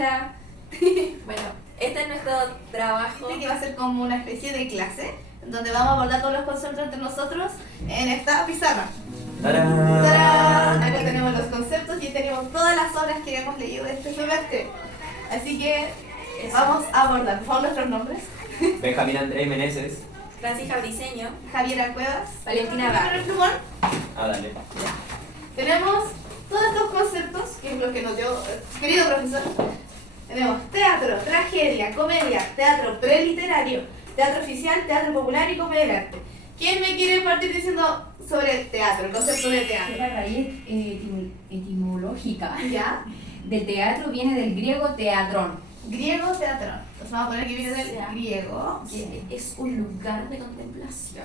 Hola. Bueno, este es nuestro trabajo. Que va a ser como una especie de clase, donde vamos a abordar todos los conceptos entre nosotros en esta pizarra. ¡Tarán! ¡Tarán! Acá tenemos los conceptos y tenemos todas las obras que hemos leído de este semestre. Así que vamos a abordar, por favor, nuestros nombres. Benjamín Andrés Meneses. Francisca Briceño. Javiera Cuevas. Valentina Barra. Barra. El plumón. Ah, dale. Tenemos todos estos conceptos, que es lo que nos dio, querido profesor. Tenemos teatro, tragedia, comedia, teatro preliterario, teatro oficial, teatro popular y comedia del arte. ¿Quién me quiere partir diciendo sobre teatro, el concepto de teatro? La raíz etimológica ¿Ya? del teatro viene del griego teatrón. Griego, teatrón. Entonces vamos a poner que viene del Ya. griego. Que es un lugar de contemplación.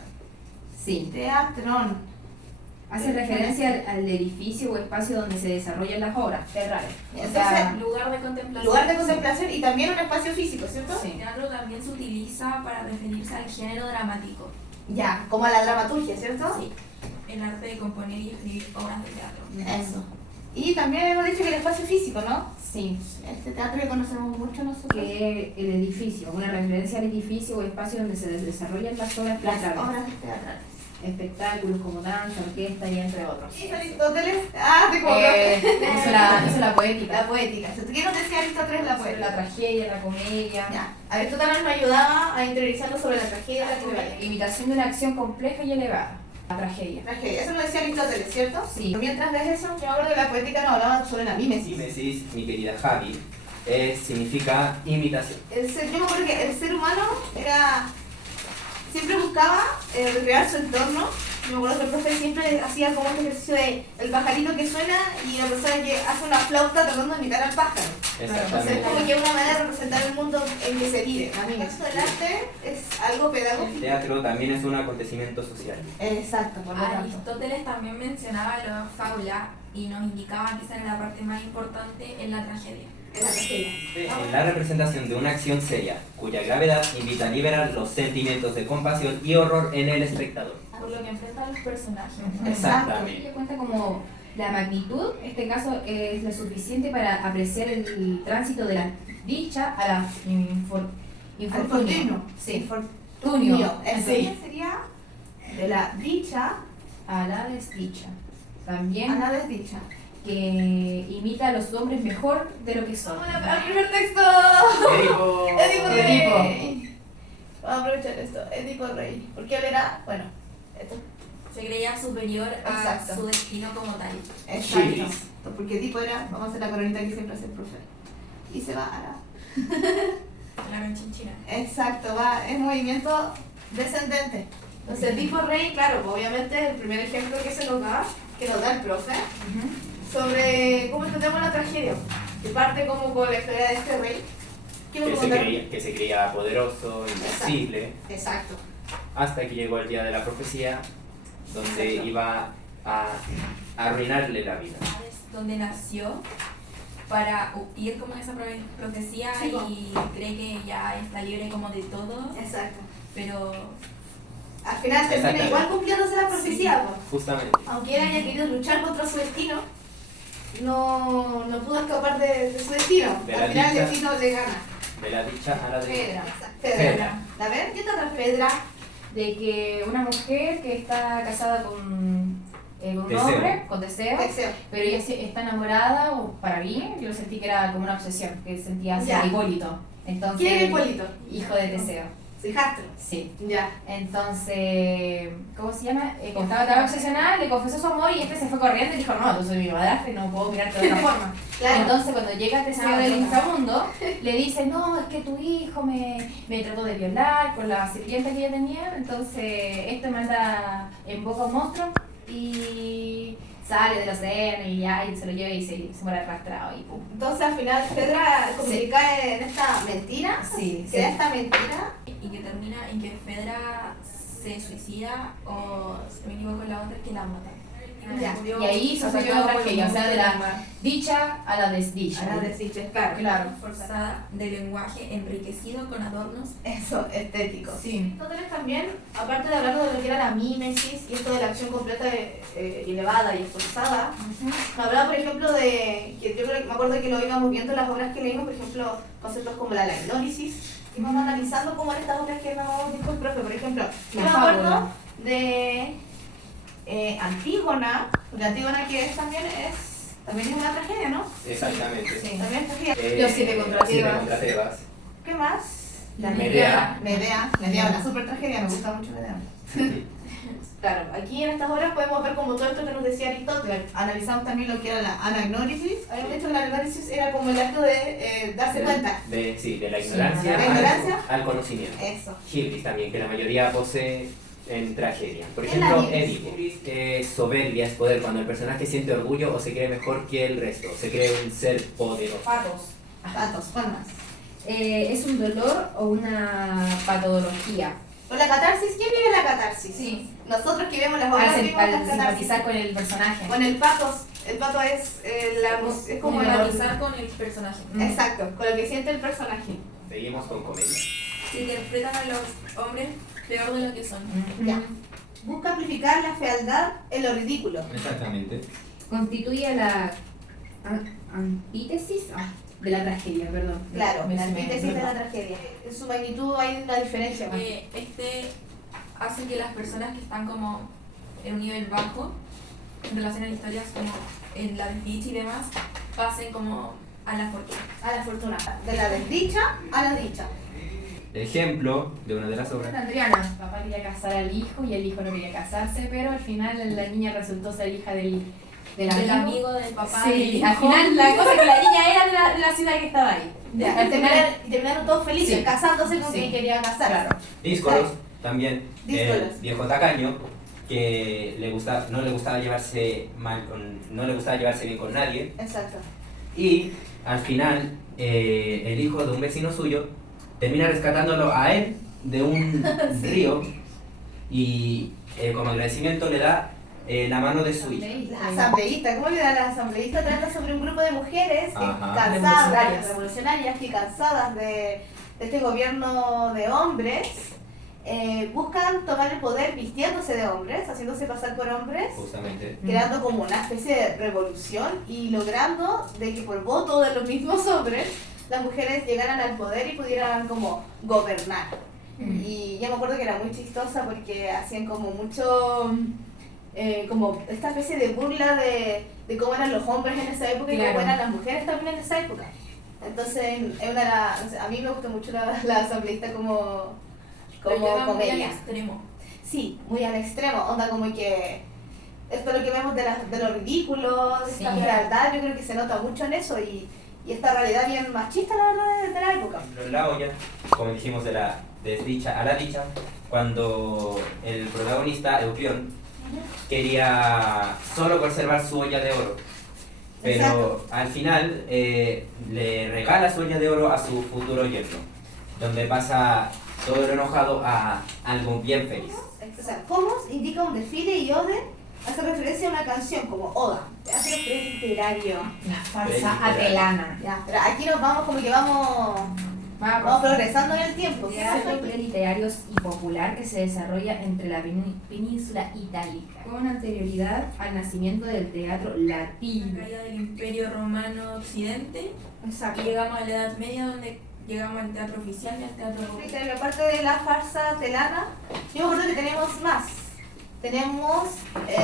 Sí. Teatrón. Hace referencia al edificio o espacio donde se desarrollan las obras teatrales. Entonces, Lugar de contemplación. lugar de contemplación y también un espacio físico, ¿cierto? Sí. El teatro también se utiliza para referirse al género dramático. Ya, como a la dramaturgia, ¿cierto? Sí. El arte de componer y escribir obras de teatro. Eso. Y también hemos dicho que el espacio físico, ¿no? Sí. Este teatro que conocemos mucho nosotros. Que el edificio, una referencia al edificio o espacio donde se desarrollan las obras Las teatrales. obras teatrales. Espectáculos como danza, orquesta y entre otros. ¿Y Aristóteles? Ah, te como Hizo la poética. La poética. ¿Qué nos decía Aristóteles la Sobre poética? la tragedia, la comedia. Ya. Aristóteles nos ayudaba a interiorizarnos sobre la tragedia y la comedia. Imitación de una acción compleja y elevada. La tragedia. Tragedia. Eso nos decía Aristóteles, ¿cierto? Sí. Pero mientras ves eso, yo me acuerdo que la poética nos hablaba sobre la mímesis. Mimesis, mi querida Javi, significa imitación. Yo me acuerdo que el ser humano siempre buscaba recrear su entorno. Yo me acuerdo que el profe siempre hacía como este ejercicio de el pajarito que suena y la persona que hace una flauta tratando de imitar al pájaro. Entonces es como que una manera de representar el mundo en que se vive. A mí esto del arte es algo El pedagógico. teatro también es un acontecimiento social. Exacto, por lo tanto. Aristóteles también mencionaba la fábula y nos indicaba que esa era la parte más importante en la tragedia. Es la tragedia. En la representación de una acción seria, cuya gravedad invita a liberar los sentimientos de compasión y horror en el espectador. Por lo que enfrentan los personajes. Exactamente. Ella cuenta como la magnitud, en este caso es lo suficiente para apreciar el tránsito de la dicha a la infortunio. Sí, infortunio. Sí. Sería de la dicha A la desdicha. También a la desdicha. que imita a los hombres mejor de lo que son. Vamos al primer texto. Edipo. Edipo Edipo. Rey. Vamos a aprovechar esto. Edipo Rey. Porque él era, bueno, esto. Se creía superior a Exacto. su destino como tal. Exacto. Chivis. Porque Edipo era, vamos a hacer la coronita que siempre hace el profe. Y se va a la... La Conchinchina. Exacto, va, es movimiento descendente. Entonces, Edipo Rey, claro, pues, obviamente el primer ejemplo que nos da el profe, sobre cómo entendemos la tragedia. Que parte como con la historia de este rey. ¿Qué me contar? Que se creía poderoso, invencible, Exacto. hasta que llegó el día de la profecía, donde Exacto. iba a arruinarle la vida. Es donde nació para ir como en esa profecía Sí, po. y cree que ya está libre como de todo, Exacto. pero Al final termina Exactamente. igual cumpliéndose la profecía, pues. Justamente. Aunque él haya querido luchar contra su destino, no pudo escapar de su destino. De la Al final el dicha. destino le gana. De la dicha a la desdicha. Fedra. Fedra. A ver, ¿qué trata Fedra? De que una mujer que está casada con un Deseo. hombre, con deseo, Deseo. pero ella está enamorada, o para mí, yo lo sentí que era como una obsesión, que sentía hacia Ya. Hipólito. Entonces, ¿Quién es Hipólito? hijo de Teseo. Su hijastro. Sí. Ya. Entonces, ¿cómo se llama? Como estaba obsesionada, le confesó su amor y este se fue corriendo y dijo, no, tú soy mi madrastra y no puedo mirarte de otra forma. Claro. Entonces, cuando llega Teseo No, del no. inframundo, le dice, no, es que tu hijo me trató de violar con la sirvienta que ella tenía, entonces esto manda en boca a un monstruo y sale del océano y ya, y se lo lleva y se muere arrastrado y pum. Entonces al final Fedra como Sí. que cae en esta mentira. Sí, Se da esta mentira. y que termina en que Fedra se suicida o, si me equivoco, la otra es que la mata. Ya. Murió Y ahí sucedió atacado la por tragedia, o sea, de la un monstruo dicha a la desdicha. A la desdicha, claro. Claro. forzada de lenguaje enriquecido con adornos. Eso, estético. Sí. Aristóteles también, aparte de hablar de lo que era la mímesis y esto de la acción completa, elevada y esforzada, Me hablaba, por ejemplo, de que yo creo que me acuerdo que lo íbamos viendo en las obras que leímos, por ejemplo, conceptos como la anagnórisis, y vamos analizando cómo en estas obras que nos dijo el profe. Por ejemplo, yo me acuerdo de Antígona, porque Antígona que es también es una tragedia, ¿no? Exactamente. Sí. También es tragedia. Los 7 contra Siete Tebas. contra Tebas. ¿Qué más? La Medea. Medea, una super tragedia, me gusta mucho Medea. Claro, aquí en estas horas podemos ver como todo esto que nos decía Aristóteles. Analizamos también lo que era la anagnórisis. Habíamos dicho que la anagnórisis era como el acto de darse cuenta. De la ignorancia, ¿La ignorancia? al conocimiento. Eso. Hibris también, que la mayoría posee en tragedia. Por ¿Qué ejemplo, es la Edipo. Soberbia es poder, cuando el personaje siente orgullo o se cree mejor que el resto, se cree un ser poderoso. Patos. Datos, ¿cuál más? Es un dolor o una patología. Con la catarsis, ¿quién vive la catarsis? Sí. Nosotros que vemos las obras vimos Al las catarsis. simpatizar con el personaje. Con el patos es, es como la... Empatizar con el personaje. Exacto, con lo que siente el personaje. Seguimos con comedia. Se interpretan a los hombres peor de lo que son. Ya. Busca amplificar la fealdad en lo ridículo. Exactamente. Constituye la antítesis de la tragedia, perdón. Claro, la Se me- antítesis de la tragedia. En su magnitud hay una diferencia más. Este hace que las personas que están como en un nivel bajo en relación a las historias como en la desdicha y demás pasen como a la fortuna. A la fortuna. De la desdicha a la dicha. Ejemplo de una de las obras. Adriana, papá quería casar al hijo y el hijo no quería casarse, pero al final la niña resultó ser hija del Del amigo del papá. del Sí, hijo. al final la cosa es que la niña era de la ciudad que estaba ahí. Ya, Al final, y terminaron todos felices, Sí. casándose con Sí. quien quería casar. claro. Díscolos, también. Díscolos. El viejo tacaño, que no le gustaba llevarse bien con nadie. Exacto. Y al final, el hijo de un vecino suyo termina rescatándolo a él de un río y como agradecimiento le da la mano de su hija. Las asambleístas, ¿cómo le da las asambleístas? Trata sobre un grupo de mujeres que Ajá. cansadas, revolucionarias, que cansadas de este gobierno de hombres, buscan tomar el poder vistiéndose de hombres, haciéndose pasar por hombres, Justamente. creando como una especie de revolución y logrando de que por voto de los mismos hombres las mujeres llegaran al poder y pudieran como gobernar. Y yo me acuerdo que era muy chistosa porque hacían como mucho, como esta especie de burla de cómo eran los hombres en esa época y Claro. cómo eran las mujeres también en esa época. Entonces, a mí me gustó mucho la asambleísta como Lo llevan muy al comedia. extremo. Sí, muy al extremo, onda como que esto es lo que vemos de lo ridículo, de esta Sí. fealdad, yo creo que se nota mucho en eso y esta realidad bien machista, la verdad, de la época. La olla, como dijimos, de la desdicha a la dicha, cuando el protagonista, Euclión, quería solo conservar su olla de oro. Pero Exacto. al final le regala su olla de oro a su futuro yerno, donde pasa todo lo enojado a algo bien feliz. O sea, Homos indica un desfile y Ode hace referencia a una canción como Oda, teatro preliterario. La farsa Literaria. atelana. Ya, pero aquí nos vamos como que vamos progresando en el tiempo. ¿Qué Teatro pasa? preliterario y popular que se desarrolla entre la península itálica, con anterioridad al nacimiento del teatro La latino. caída del Imperio Romano Occidente y Exacto. llegamos a la Edad Media donde llegamos al teatro oficial y al teatro Literario, aparte de la farsa telana, yo me acuerdo que tenemos más. Tenemos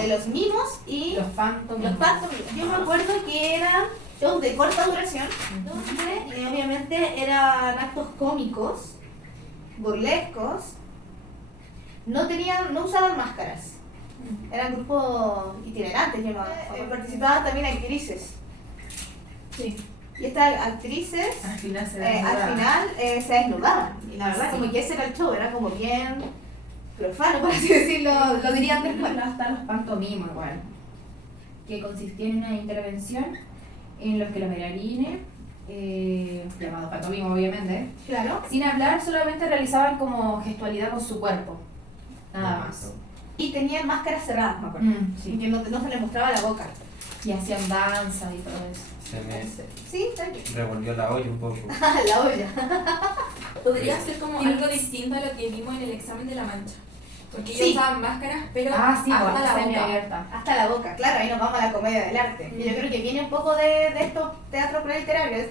los mimos y Los fantomas. los pantomimas. Yo me acuerdo que eran shows de corta duración, donde obviamente eran actos cómicos, burlescos, no usaban máscaras. Eran grupos itinerantes, participaban también actrices. Sí. Y estas actrices Al final se al final se desnudaban. Y la verdad, como que ese era el show, era como bien profano, por así decirlo, lo dirían después. Hasta los pantomimas igual, que consistían en una intervención en los que los bailarines, llamados pantomima obviamente, Claro. sin hablar solamente realizaban como gestualidad con su cuerpo, nada más. Y tenían máscaras cerradas, me acuerdo. Sí. Y que no se les mostraba la boca. Y hacían danza y todo eso. Se me Sí, tranquilo. revolvió la olla un poco. La olla. Podría ser como algo distinto a lo que vimos en el examen de la mancha. Porque Sí. ellos usaban máscaras, pero Ah, sí, hasta pues, la boca. semiabierta. Hasta la boca, claro, ahí nos vamos a la comedia del arte. Y yo creo que viene un poco de estos teatros preliterarios.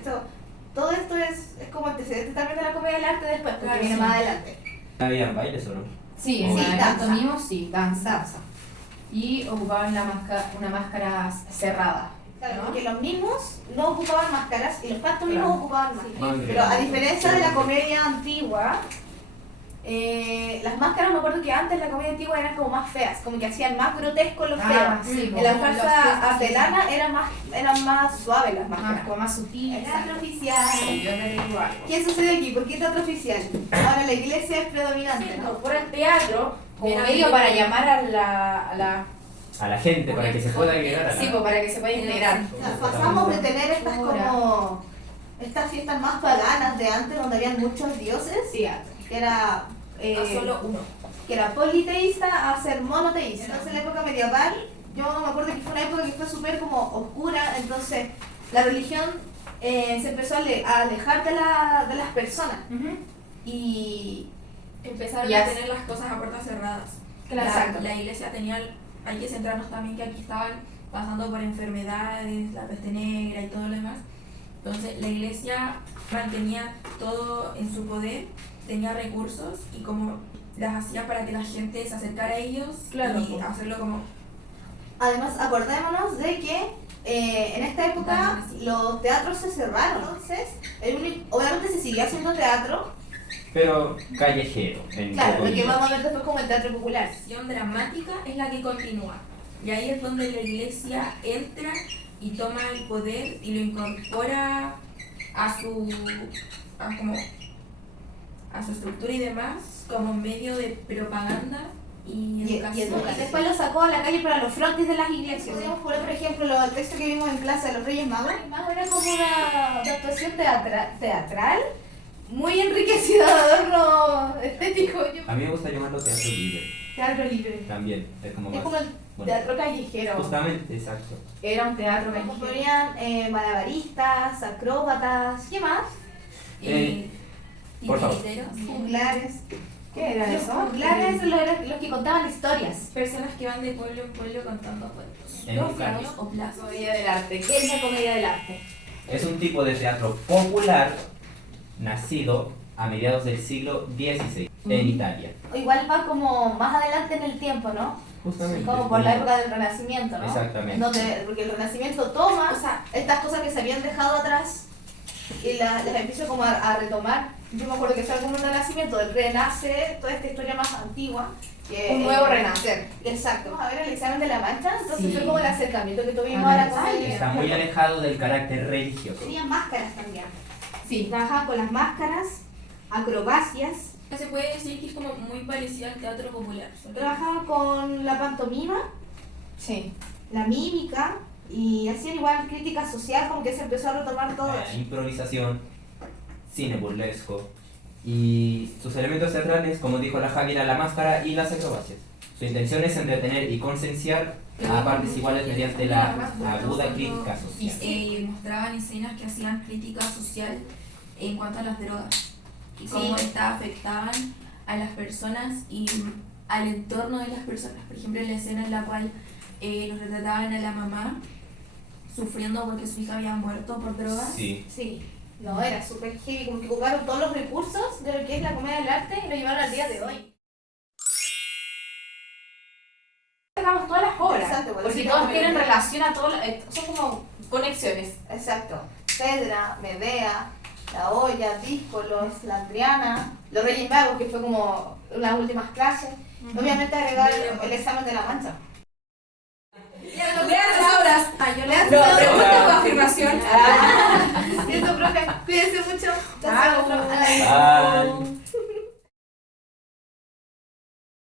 Todo esto es como antecedente también de la comedia del arte después, porque Claro, viene sí. más adelante. ¿Había bailes o no? Sí, en Sí, el danza. pantomimo sí, danza. Danza. Y ocupaban una máscara cerrada. Claro, ¿no? porque los mismos no ocupaban máscaras y los pantominos Claro. ocupaban máscaras. Madre Pero a mía. diferencia de la comedia antigua, las máscaras me acuerdo que antes la comedia antigua eran como más feas, como que hacían más grotescos los feos. Ah, sí, En la como los farsa textos, acelana eran más suaves las más, máscaras. como más sutil. Teatro oficial. Yo te digo algo. ¿Qué sucede aquí? ¿Por qué teatro oficial? Ahora la iglesia es predominante, ¿no? Por el teatro, como Era medio bien. para llamar a la A la gente, para que se pueda llegar a la... sí, pues, para que se pueda integrar. O sea, pasamos de tener estas fiestas más paganas de antes donde habían muchos dioses, que era A solo uno. que era politeísta a ser monoteísta. Entonces en la época medieval, yo me acuerdo que fue una época que fue súper como oscura, entonces la religión se empezó a alejar de las personas y Empezaron Y a as- tener las cosas a puertas cerradas. Claro, exacto. La iglesia tenía, hay que centrarnos también que aquí estaban pasando por enfermedades, la peste negra y todo lo demás. Entonces la iglesia mantenía todo en su poder, tenía recursos y como las hacía para que la gente se acercara a ellos Claro, y pues. hacerlo como... además acordémonos de que en esta época Claro, sí. los teatros se cerraron, entonces obviamente se siguió haciendo teatro, Pero callejero, en claro, lo que Cocollito. vamos a ver después como el teatro popular. La acción dramática es la que continúa. Y ahí es donde la iglesia entra y toma el poder y lo incorpora a su estructura y demás como medio de propaganda y Y educación. después lo sacó a la calle para los frontis de las iglesias. Podríamos poner, por ejemplo, el texto que vimos en clase de los Reyes Magos. Los Magos era como una adaptación teatral, muy enriquecida de adorno estético. A mí me gusta llamarlo teatro libre, Teatro libre. también. Es como Es más... como el bueno, teatro callejero. justamente, exacto. Era un teatro Como mexicano. ponían malabaristas, acróbatas, ¿qué más? Y por favor. titiriteros, Juglares. ¿Qué era Los eso? juglares son los que contaban historias. personas que van de pueblo en pueblo contando cuentos. En un carro. O plazos. Comedia del arte. ¿Qué es la comedia del arte? Es un tipo de teatro popular nacido a mediados del siglo XVI en Italia. Igual va como más adelante en el tiempo, ¿no? Justamente. Como por la época del Renacimiento, ¿no? Exactamente. En donde, porque el Renacimiento toma O sea, estas cosas que se habían dejado atrás y las empieza como a retomar. Yo me acuerdo que fue como un renacimiento, renace toda esta historia más antigua. Un nuevo renacer. Exacto. Vamos a ver el examen de la mancha, entonces Sí. fue como el acercamiento que tuvimos A a la ver, comedia. Está muy alejado del carácter religioso. Tenían máscaras también. Sí. Trabajaban con las máscaras, acrobacias, se puede decir que es como muy parecido al teatro popular. trabajaban con la pantomima, Sí. la mímica y hacían igual crítica social, como que se empezó a retomar todo eso. Improvisación, cine burlesco y sus elementos teatrales, como dijo la Javi, era la máscara y las acrobacias. Su intención es entretener y concienciar a partes iguales mediante la aguda crítica social. Mostraban escenas que hacían crítica social en cuanto a las drogas y Sí. cómo estas afectaban a las personas y al entorno de las personas. Por ejemplo, la escena en la cual los retrataban a la mamá sufriendo porque su hija había muerto por drogas. Sí. Sí, no, era súper heavy, como que ocuparon todos los recursos de lo que es la comedia del arte y lo llevaron al día de hoy. Sacamos todas las obras. Exacto, pues, Porque sí, todas como tienen que- relación a todas, son como conexiones. Exacto. Cedra, Medea, la olla, Díscolos, la Adriana, los Reyes Magos, que fue como las últimas clases. Obviamente agregar el examen de la mancha. Lean las obras. Yo Lean le sus obras. Pregunta o afirmación. Cierto, profe. Cuídense mucho. Chao. Hasta otro. Bye.